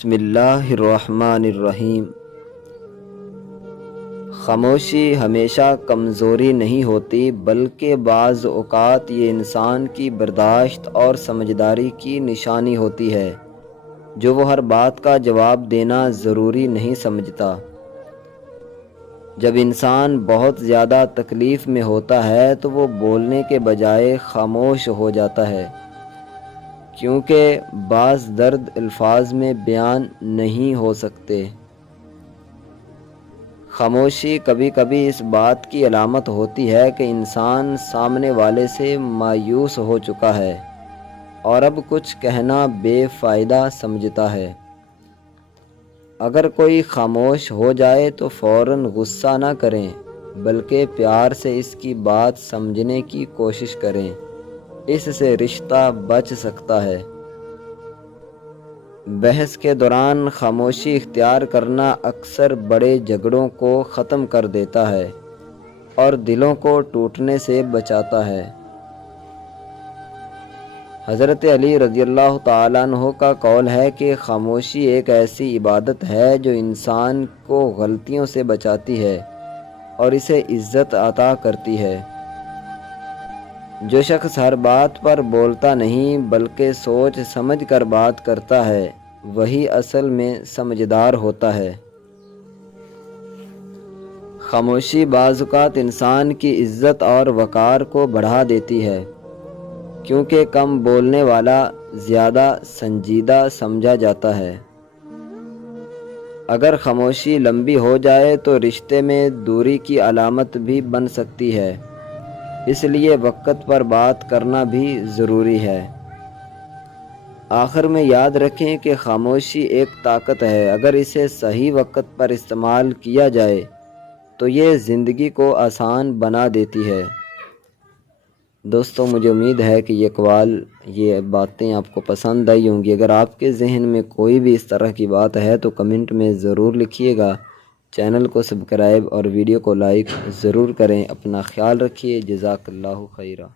بسم اللہ الرحمن الرحیم۔ خاموشی ہمیشہ کمزوری نہیں ہوتی، بلکہ بعض اوقات یہ انسان کی برداشت اور سمجھداری کی نشانی ہوتی ہے، جو وہ ہر بات کا جواب دینا ضروری نہیں سمجھتا۔ جب انسان بہت زیادہ تکلیف میں ہوتا ہے تو وہ بولنے کے بجائے خاموش ہو جاتا ہے، کیونکہ بعض درد الفاظ میں بیان نہیں ہو سکتے۔ خاموشی کبھی کبھی اس بات کی علامت ہوتی ہے کہ انسان سامنے والے سے مایوس ہو چکا ہے اور اب کچھ کہنا بے فائدہ سمجھتا ہے۔ اگر کوئی خاموش ہو جائے تو فوراً غصہ نہ کریں، بلکہ پیار سے اس کی بات سمجھنے کی کوشش کریں، اس سے رشتہ بچ سکتا ہے۔ بحث کے دوران خاموشی اختیار کرنا اکثر بڑے جھگڑوں کو ختم کر دیتا ہے اور دلوں کو ٹوٹنے سے بچاتا ہے۔ حضرت علی رضی اللہ تعالیٰ عنہ کا قول ہے کہ خاموشی ایک ایسی عبادت ہے جو انسان کو غلطیوں سے بچاتی ہے اور اسے عزت عطا کرتی ہے۔ جو شخص ہر بات پر بولتا نہیں بلکہ سوچ سمجھ کر بات کرتا ہے، وہی اصل میں سمجھدار ہوتا ہے۔ خاموشی بعض اوقات انسان کی عزت اور وقار کو بڑھا دیتی ہے، کیونکہ کم بولنے والا زیادہ سنجیدہ سمجھا جاتا ہے۔ اگر خاموشی لمبی ہو جائے تو رشتے میں دوری کی علامت بھی بن سکتی ہے، اس لیے وقت پر بات کرنا بھی ضروری ہے۔ آخر میں یاد رکھیں کہ خاموشی ایک طاقت ہے، اگر اسے صحیح وقت پر استعمال کیا جائے تو یہ زندگی کو آسان بنا دیتی ہے۔ دوستو، مجھے امید ہے کہ یہ باتیں آپ کو پسند آئی ہوں گی۔ اگر آپ کے ذہن میں کوئی بھی اس طرح کی بات ہے تو کمنٹ میں ضرور لکھیے گا۔ چینل کو سبسکرائب اور ویڈیو کو لائک ضرور کریں۔ اپنا خیال رکھیے۔ جزاک اللہ خیرہ۔